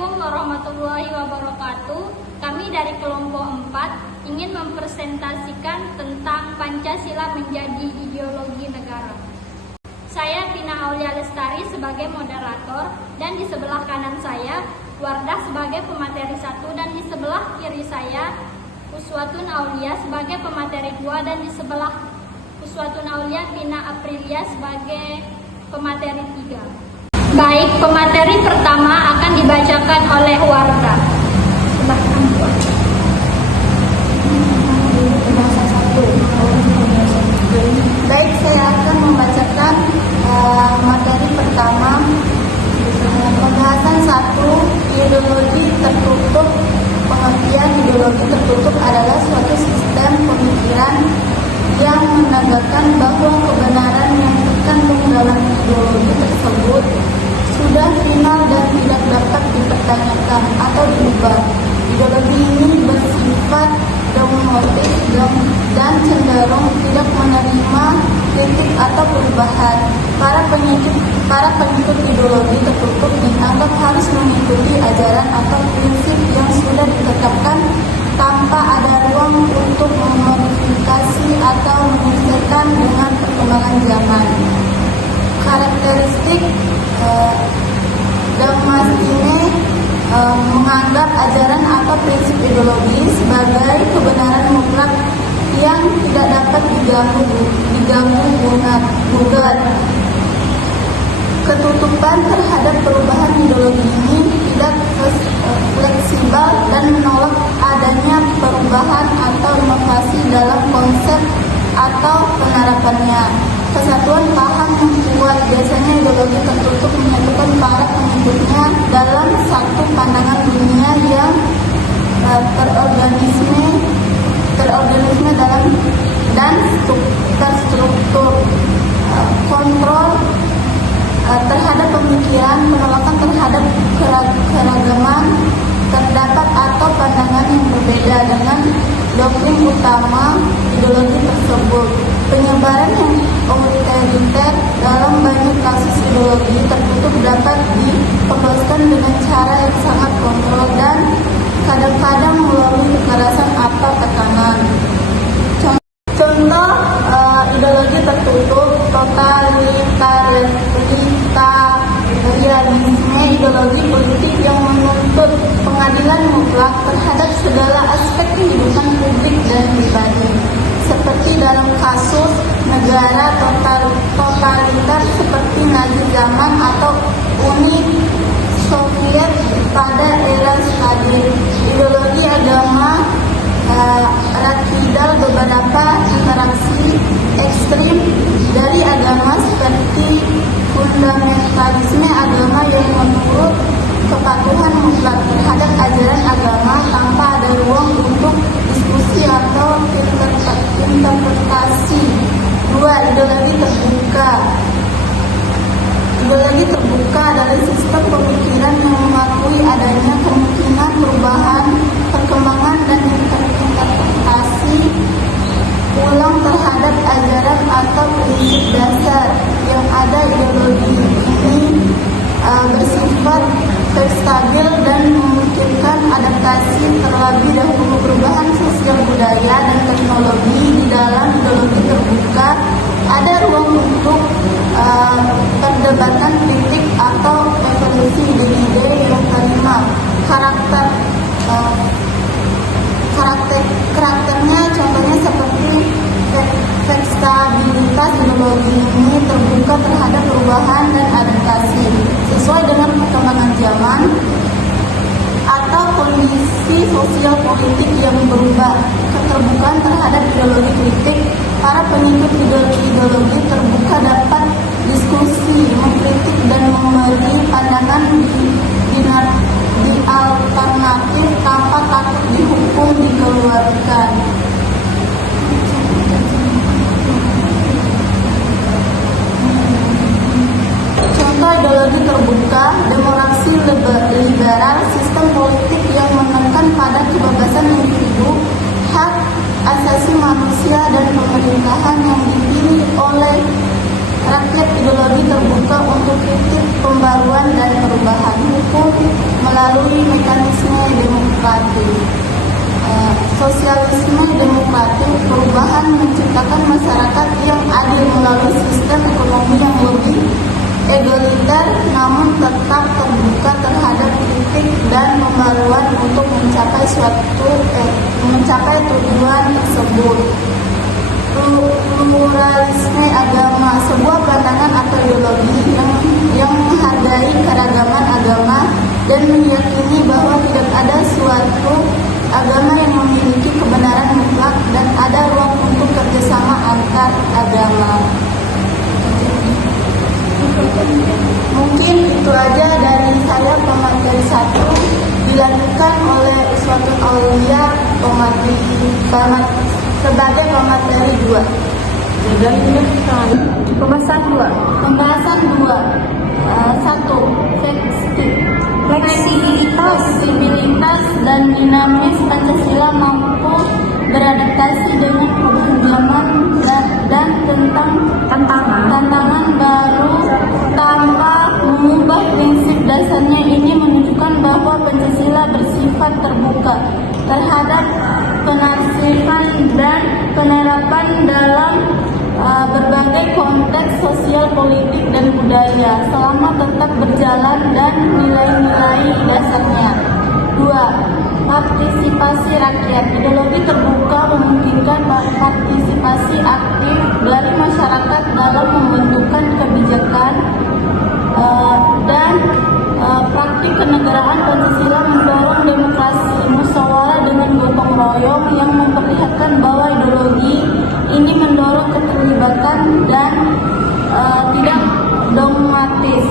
Assalamualaikum warahmatullahi wabarakatuh. Kami dari kelompok 4 ingin mempresentasikan tentang Pancasila menjadi ideologi negara. Saya Pina Aulia Lestari sebagai moderator, dan di sebelah kanan saya Wardah sebagai pemateri 1, dan di sebelah kiri saya Uswatun Aulia sebagai pemateri 2, dan di sebelah Uswatun Aulia Pina Aprilia sebagai pemateri 3. Baik, pemateri pertama akan dibacakan oleh Wardah. Baik, saya akan membacakan materi pertama, pembahasan 1, ideologi tertutup. Pengertian ideologi tertutup adalah suatu sistem pemikiran yang menegakkan bahwa kebenaran yang terkandung dalam ideologi tersebut sudah final dan tidak dapat dipertanyakan atau diubah. Ideologi ini bersifat dogmatik dan cenderung tidak menerima kritik atau perubahan. Para pengikut ideologi tertutup dianggap harus mengikuti ajaran atau prinsip yang sudah ditetapkan tanpa ada ruang untuk memodifikasi atau menyesuaikan dengan perkembangan zaman. Karakteristik dogma ini menganggap ajaran atau prinsip ideologi sebagai kebenaran mutlak yang tidak dapat diganggu-gugat. Ketutupan terhadap perubahan ideologi ini tidak fleksibel dan menolak adanya perubahan atau inovasi dalam konsep atau penerapannya. Kesatuan paham yang kuat, biasanya ideologi tertutup menyatukan para pengikutnya dalam satu pandangan dunia yang terorganisme dalam dan terstruktur. Kontrol terhadap pemikiran, penolakan terhadap keragaman terdapat atau pandangan yang berbeda dengan doktrin utama ideologi tersebut. Penyebaran yang otoriter dalam banyak kasus ideologi tertutup dapat dipeloskan dengan cara yang sangat kontrol dan kadang-kadang melalui kekerasan atau tekanan. Contoh ideologi tertutup: totalitarisme, ideologi politik yang menuntut pengadilan mutlak terhadap segala aspek kehidupan publik dan pribadi, seperti dalam kasus negara totaliter seperti Nazi zaman atau Uni Soviet pada era Stalin. Ideologi agama radikal, beberapa interaksi ekstrim dari agama seperti fundamentalisme agama yang menurut kepatuhan mutlak terhadap ajaran agama tanpa ada ruang untuk diskusi atau interpretasi. 2. Ideologi terbuka. Ideologi terbuka adalah sistem pemikiran yang mengakui adanya kemungkinan perubahan, perkembangan, dan interpretasi ulang terhadap ajaran atau prinsip dasar yang ada. Ideologi ini bersifat stabil dan memungkinkan adaptasi terlebih dahulu perubahan sosial, budaya, dan teknologi. Di dalam ideologi terbuka ada ruang untuk perdebatan kritik atau evolusi ide-ide yang terima. Karakternya contohnya seperti fleksibilitas. Ideologi ini terbuka terhadap perubahan dan adaptasi sesuai dengan perkembangan zaman atau kondisi sosial politik yang berubah. Keterbukaan terhadap ideologi kritik. Para pengikut ideologi terbuka dapat diskusi, mengkritik, dan memberi pandangan di alternatif tanpa takut dihukum, dikeluarkan. Contoh ideologi terbuka: demokrasi liberal, sistem politik yang menekan pada kebebasan individu, hak asasi manusia, dan pemerintahan yang dipilih oleh rakyat. Ideologi terbuka untuk kritik, pembaruan, dan perubahan hukum melalui mekanisme demokratik. Sosialisme demokratik perubahan menciptakan masyarakat yang adil melalui sistem ekonomi yang lebih egaliter namun tetap terbuka terhadap kritik dan pembaruan untuk mencapai tujuan tersebut. Pluralisme agama, sebuah pandangan atau ideologi yang menghargai keragaman agama dan meyakini bahwa tidak ada suatu agama yang memiliki kebenaran mutlak dan ada ruang untuk kerjasama antar agama. Mungkin itu aja dari saya pemateri 1, dilanjutkan oleh Uswatun Aulia sebagai pemateri 2. Pembahasan 2. 1. Fleksibilitas dan dinamis Pancasila mampu beradaptasi dengan perubahan zaman dan tantangan baru tanpa mengubah prinsip dasarnya. Ini menunjukkan bahwa Pancasila bersifat terbuka terhadap penafsiran dan penerapan dalam berbagai konteks sosial, politik, dan budaya selama tetap berjalan dan nilai-nilai dasarnya. 2. Partisipasi rakyat. Ideologi terbuka memungkinkan partisipasi aktif dari masyarakat dalam membentukkan kebijakan dan praktik kenegaraan. Pancasila mendorong demokrasi musyawarah dengan gotong royong yang memperlihatkan bahwa ideologi ini mendorong keterlibatan dan tidak dogmatis.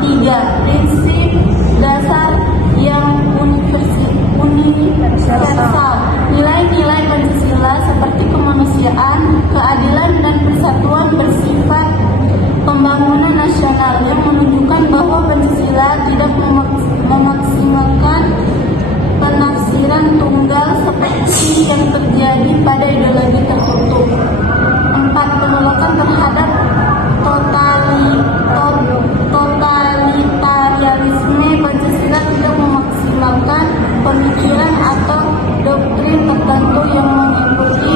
3. Prinsip dasar yang universal. Nilai-nilai Pancasila seperti kemanusiaan, keadilan, dan persatuan bersifat pembangunan nasional yang menunjukkan bahwa Pancasila tidak memaksimalkan penafsiran tunggal seperti yang terjadi pada ideologi tertutup. 4. Penolakan terhadap totalitarisme. Pancasila tidak memaksimalkan pemikiran atau doktrin tertentu yang mengikuti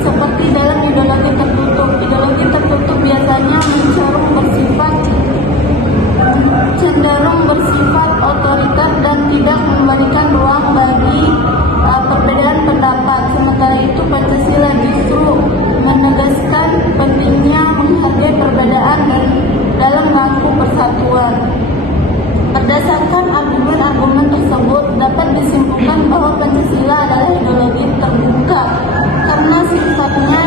seperti dalam ideologi tertutup. Ideologi tertutup biasanya cenderung bersifat otoriter dan tidak memberikan ruang bagi perbedaan pendapat. Sementara itu Pancasila justru menegaskan pentingnya menghargai perbedaan dan dalam rangka persatuan. Berdasarkan argumen-argumen tersebut dapat disimpulkan bahwa Pancasila adalah ideologi terbuka karena sifatnya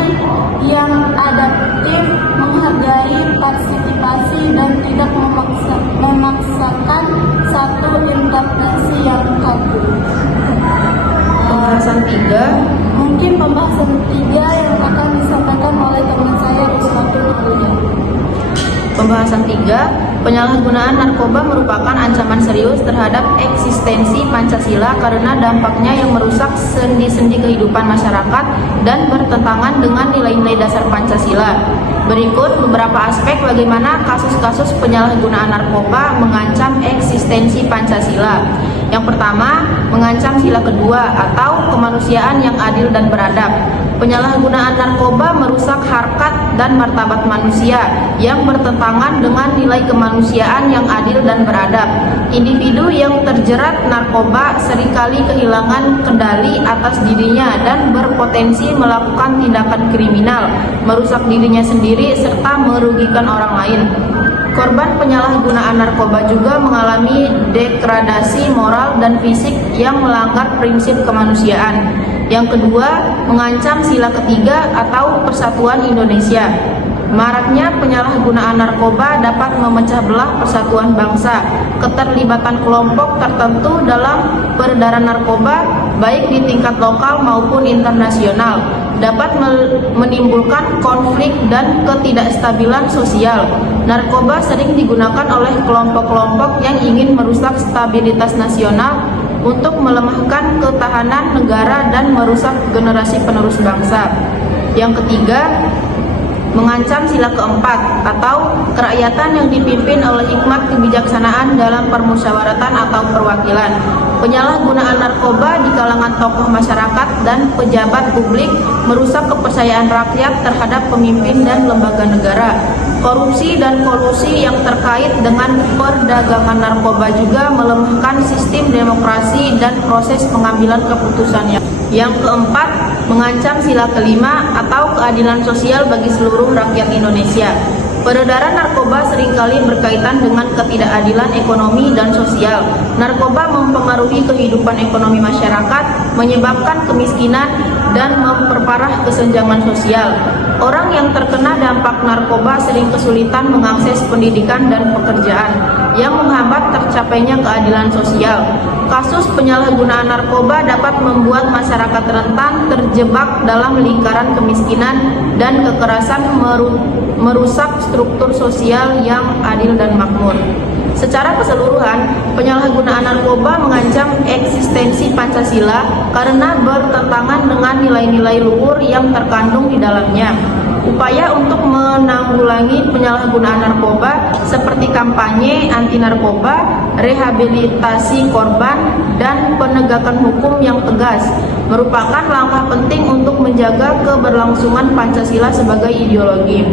yang adaptif, menghargai partisipasi dan tidak memaksakan satu interpretasi yang kaku. Pembahasan 3. Mungkin pembahasan 3 yang akan disampaikan oleh teman saya Uswatun Aulia. Pembahasan 3. Penyalahgunaan narkoba merupakan ancaman serius terhadap eksistensi Pancasila karena dampaknya yang merusak sendi-sendi kehidupan masyarakat dan bertentangan dengan nilai-nilai dasar Pancasila. Berikut beberapa aspek bagaimana kasus-kasus penyalahgunaan narkoba mengancam eksistensi Pancasila. Yang pertama, mengancam sila kedua atau kemanusiaan yang adil dan beradab. Penyalahgunaan narkoba merusak harkat dan martabat manusia yang bertentangan dengan nilai kemanusiaan yang adil dan beradab. Individu yang terjerat narkoba seringkali kehilangan kendali atas dirinya dan berpotensi melakukan tindakan kriminal, merusak dirinya sendiri serta merugikan orang lain. Korban penyalahgunaan narkoba juga mengalami degradasi moral dan fisik yang melanggar prinsip kemanusiaan. Yang kedua, mengancam sila ketiga atau persatuan Indonesia. Maraknya penyalahgunaan narkoba dapat memecah belah persatuan bangsa. Keterlibatan kelompok tertentu dalam peredaran narkoba, baik di tingkat lokal maupun internasional, dapat menimbulkan konflik dan ketidakstabilan sosial. Narkoba sering digunakan oleh kelompok-kelompok yang ingin merusak stabilitas nasional untuk melemahkan ketahanan negara dan merusak generasi penerus bangsa. Yang ketiga, mengancam sila keempat atau kerakyatan yang dipimpin oleh hikmat kebijaksanaan dalam permusyawaratan atau perwakilan. Penyalahgunaan narkoba di kalangan tokoh masyarakat dan pejabat publik merusak kepercayaan rakyat terhadap pemimpin dan lembaga negara. Korupsi dan kolusi yang terkait dengan perdagangan narkoba juga melemahkan sistem demokrasi dan proses pengambilan keputusannya. Yang keempat, mengancam sila kelima atau keadilan sosial bagi seluruh rakyat Indonesia. Peredaran narkoba seringkali berkaitan dengan ketidakadilan ekonomi dan sosial. Narkoba mempengaruhi kehidupan ekonomi masyarakat, menyebabkan kemiskinan, dan memperparah kesenjangan sosial. Orang yang terkena dampak narkoba sering kesulitan mengakses pendidikan dan pekerjaan, yang menghambat tercapainya keadilan sosial. Kasus penyalahgunaan narkoba dapat membuat masyarakat rentan terjebak dalam lingkaran kemiskinan dan kekerasan, merusak struktur sosial yang adil dan makmur. Secara keseluruhan, penyalahgunaan narkoba mengancam eksistensi Pancasila karena bertentangan dengan nilai-nilai luhur yang terkandung di dalamnya. Upaya untuk menanggulangi penyalahgunaan narkoba seperti kampanye anti narkoba, rehabilitasi korban, dan penegakan hukum yang tegas merupakan langkah penting untuk menjaga keberlangsungan Pancasila sebagai ideologi.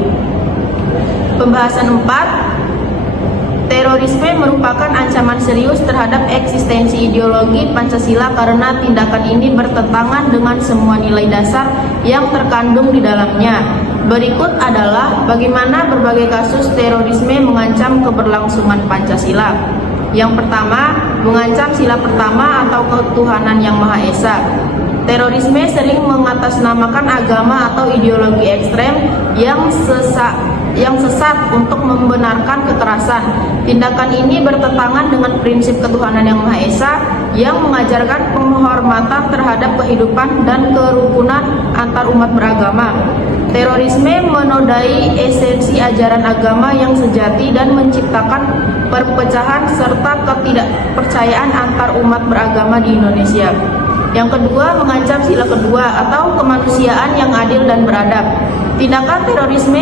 Pembahasan 4, terorisme merupakan ancaman serius terhadap eksistensi ideologi Pancasila karena tindakan ini bertentangan dengan semua nilai dasar yang terkandung di dalamnya. Berikut adalah bagaimana berbagai kasus terorisme mengancam keberlangsungan Pancasila. Yang pertama, mengancam sila pertama atau ketuhanan yang Maha Esa. Terorisme sering mengatasnamakan agama atau ideologi ekstrem yang sesat untuk membenarkan kekerasan. Tindakan ini bertentangan dengan prinsip ketuhanan yang Maha Esa yang mengajarkan penghormatan terhadap kehidupan dan kerukunan antar umat beragama. Terorisme menodai esensi ajaran agama yang sejati dan menciptakan perpecahan serta ketidakpercayaan antar umat beragama di Indonesia. Yang kedua, mengancam sila kedua atau kemanusiaan yang adil dan beradab. Tindakan terorisme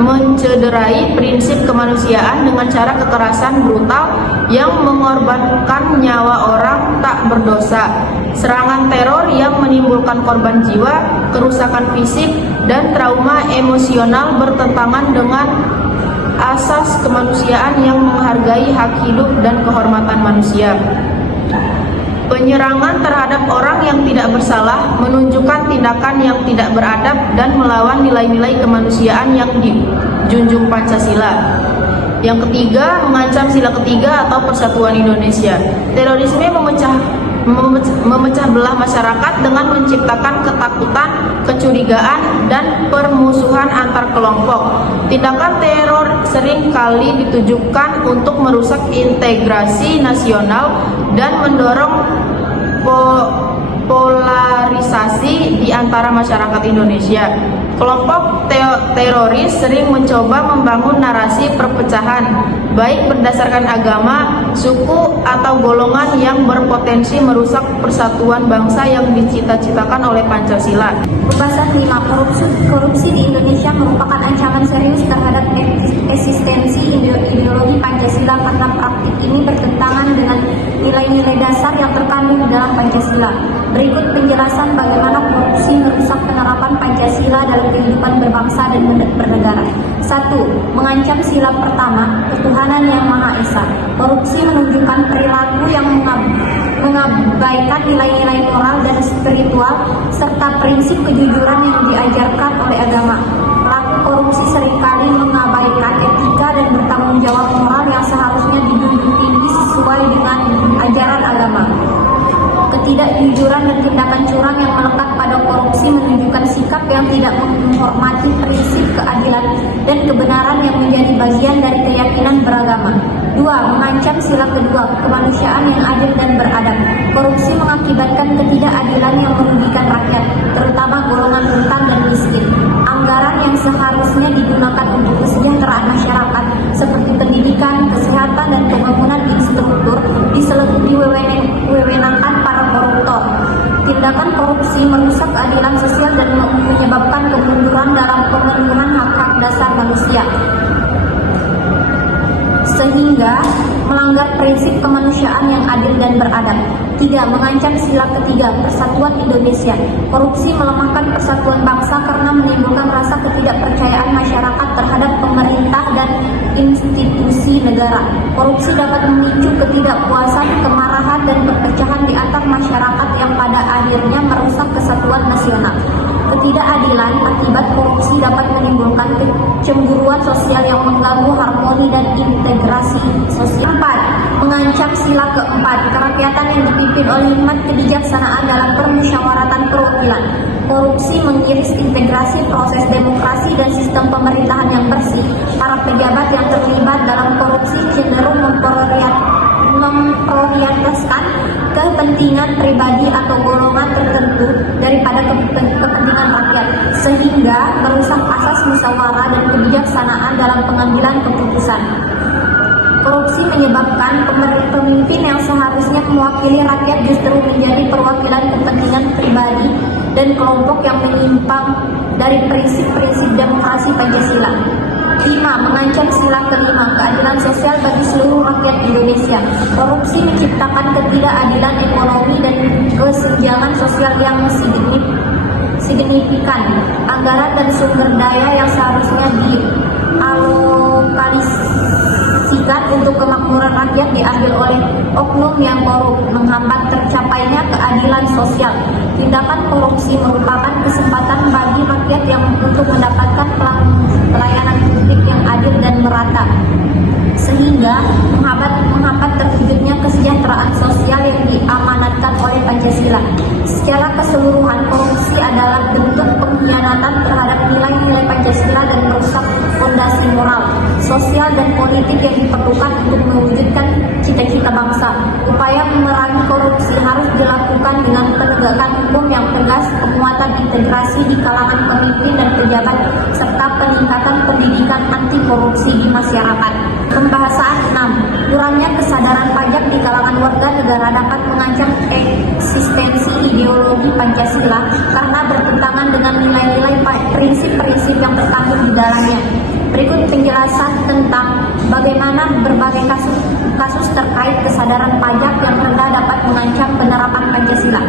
mencederai prinsip kemanusiaan dengan cara kekerasan brutal yang mengorbankan nyawa orang tak berdosa. Serangan teror yang menimbulkan korban jiwa, kerusakan fisik, dan trauma emosional bertentangan dengan asas kemanusiaan yang menghargai hak hidup dan kehormatan manusia. Penyerangan terhadap orang yang tidak bersalah menunjukkan tindakan yang tidak beradab dan melawan nilai-nilai kemanusiaan yang dijunjung Pancasila. Yang ketiga, mengancam sila ketiga atau persatuan Indonesia. Terorisme memecah belah masyarakat dengan menciptakan ketakutan, kecurigaan, dan permusuhan antar kelompok. Tindakan teror sering kali ditujukan untuk merusak integrasi nasional dan mendorong polarisasi di antara masyarakat Indonesia. Kelompok teroris sering mencoba membangun narasi perpecahan, baik berdasarkan agama, suku, atau golongan yang berpotensi merusak persatuan bangsa yang dicita-citakan oleh Pancasila. Pembahasan 5, korupsi di Indonesia merupakan ancaman serius terhadap eksistensi ideologi Pancasila karena praktik ini bertentangan dengan nilai-nilai dasar yang terkandung dalam Pancasila. Berikut penjelasan bagaimana korupsi merusak penerapan Pancasila dalam kehidupan berbangsa dan bernegara. 1. Mengancam sila pertama, ketuhanan yang Maha Esa. Korupsi menunjukkan perilaku yang mengabaikan nilai-nilai moral dan spiritual serta prinsip kejujuran yang diajarkan oleh agama. Pelaku korupsi seringkali mengabaikan etika dan bertanggung jawab moral yang seharusnya dijunjung tinggi sesuai dengan ajaran agama. Ketidakjujuran dan tindakan curang yang melekat pada korupsi menunjukkan sikap yang tidak menghormati prinsip keadilan dan kebenaran yang menjadi bagian dari keyakinan beragama. 2. Mengancam sila kedua, kemanusiaan yang adil dan beradab. Korupsi mengakibatkan ketidakadilan yang merugikan rakyat, terutama golongan rentan dan miskin. Anggaran yang seharusnya digunakan untuk kesejahteraan masyarakat seperti pendidikan, kesehatan, dan pembangunan infrastruktur diwewenangkan para koruptor. Tindakan korupsi merusak keadilan sosial dan menyebabkan kemunduran dalam pemenuhan dasar manusia, sehingga melanggar prinsip kemanusiaan yang adil dan beradab. 3. Mengancam sila ketiga, persatuan Indonesia. Korupsi melemahkan persatuan bangsa karena menimbulkan rasa ketidakpercayaan masyarakat terhadap pemerintah dan institusi negara. Korupsi dapat memicu ketidakpuasan, kemarahan, dan perpecahan di antar masyarakat yang pada akhirnya merusak kesatuan nasional. Ketidakadilan akibat korupsi dapat menimbulkan kecemburuan sosial yang mengganggu harmoni dan integrasi sosial. 4. Mengancam sila keempat, kerakyatan yang dipimpin oleh hikmat kebijaksanaan dalam permusyawaratan perwakilan. Korupsi mengiris integrasi proses demokrasi dan sistem pemerintahan yang bersih. Para pejabat yang terlibat dalam korupsi cenderung memprioritaskan kepentingan pribadi atau golongan tertentu daripada kepentingan rakyat, sehingga merusak asas musyawarah dan kebijaksanaan dalam pengambilan keputusan. Korupsi menyebabkan pemimpin yang seharusnya mewakili rakyat justru menjadi perwakilan kepentingan pribadi dan kelompok yang menyimpang dari prinsip-prinsip demokrasi Pancasila. 5. Mengancam sila kelima, keadilan sosial bagi seluruh rakyat Indonesia. Korupsi menciptakan ketidakadilan ekonomi dan kesenjangan sosial yang signifikan. Anggaran dan sumber daya yang seharusnya dialokasikan untuk kemakmuran rakyat diambil oleh oknum yang korup, menghambat tercapainya keadilan sosial. Tindakan korupsi merupakan kesempatan bagi rakyat yang untuk mendapatkan pelayanan publik yang adil dan merata, sehingga menghambat terwujudnya kesejahteraan sosial yang diamanatkan oleh Pancasila. Secara keseluruhan, korupsi adalah bentuk pengkhianatan terhadap nilai-nilai Pancasila dan merusak fondasi moral, sosial, dan politik yang diperlukan untuk mewujudkan cita-cita bangsa. Upaya memerangi korupsi harus dilakukan dengan penegakan hukum yang tegas, penguatan integrasi di kalangan pemimpin dan pejabat, serta peningkatan pendidikan anti korupsi di masyarakat. Pembahasan 6. Kurangnya kesadaran pajak di kalangan warga negara dapat mengancam eksistensi ideologi Pancasila karena bertentangan dengan nilai-nilai prinsip-prinsip yang terkandung di dalamnya. Berikut penjelasan tentang bagaimana berbagai kasus terkait kesadaran pajak yang rendah dapat mengancam penerapan Pancasila.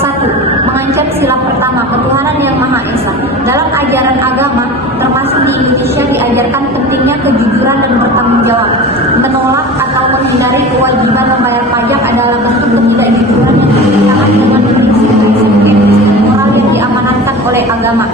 1. Mengancam sila pertama, ketuhanan yang Maha Esa. Dalam ajaran agama, termasuk di Indonesia, diajarkan pentingnya kejujuran dan bertanggung jawab. Menolak atau menghindari kewajiban membayar pajak adalah bentuk ketidakjujuran yang bertentangan dengan prinsip-prinsip moral yang diamanatkan oleh agama.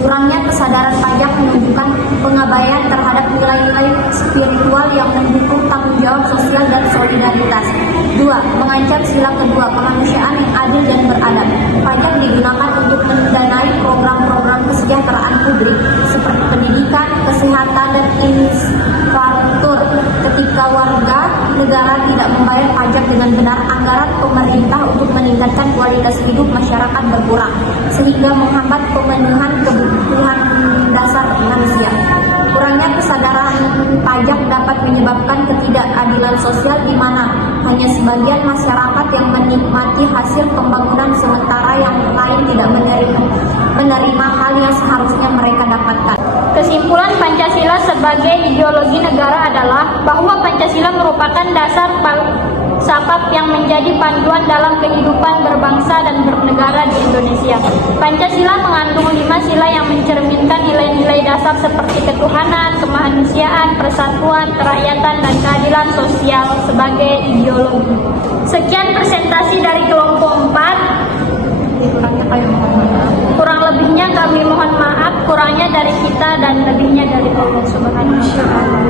Kurangnya kesadaran pajak menunjukkan pengabaian terhadap nilai-nilai spiritual yang mendukung tanggung jawab sosial dan solidaritas. 2. Mengancam sila kedua, kemanusiaan yang adil dan beradab. Pajak digunakan untuk mendanai program-program kesejahteraan publik seperti pendidikan, kesehatan, dan infrastruktur. Ketika warga negara tidak membayar pajak dengan benar, anggaran pemerintah untuk meningkatkan kualitas hidup masyarakat berkurang, sehingga menghambat pemenuhan kebutuhan dasar manusia. Kurangnya kesadaran pajak dapat menyebabkan ketidakadilan sosial di mana hanya sebagian masyarakat yang menikmati hasil pembangunan sementara yang lain tidak menerima hal yang seharusnya mereka dapatkan. Kesimpulan Pancasila sebagai ideologi negara adalah bahwa Pancasila merupakan dasar filsafat yang menjadi panduan dalam kehidupan berbangsa dan bernegara di Indonesia. Pancasila mengandung 5 sila yang mencerminkan nilai-nilai dasar seperti ketuhanan, kemanusiaan, persatuan, kerakyatan, dan keadilan sosial sebagai ideologi. Sekian presentasi dari kelompok 4. Kurang lebihnya kami mohon maaf, kurangnya dari kita dan lebihnya dari Allah Subhanahu wa Ta'ala.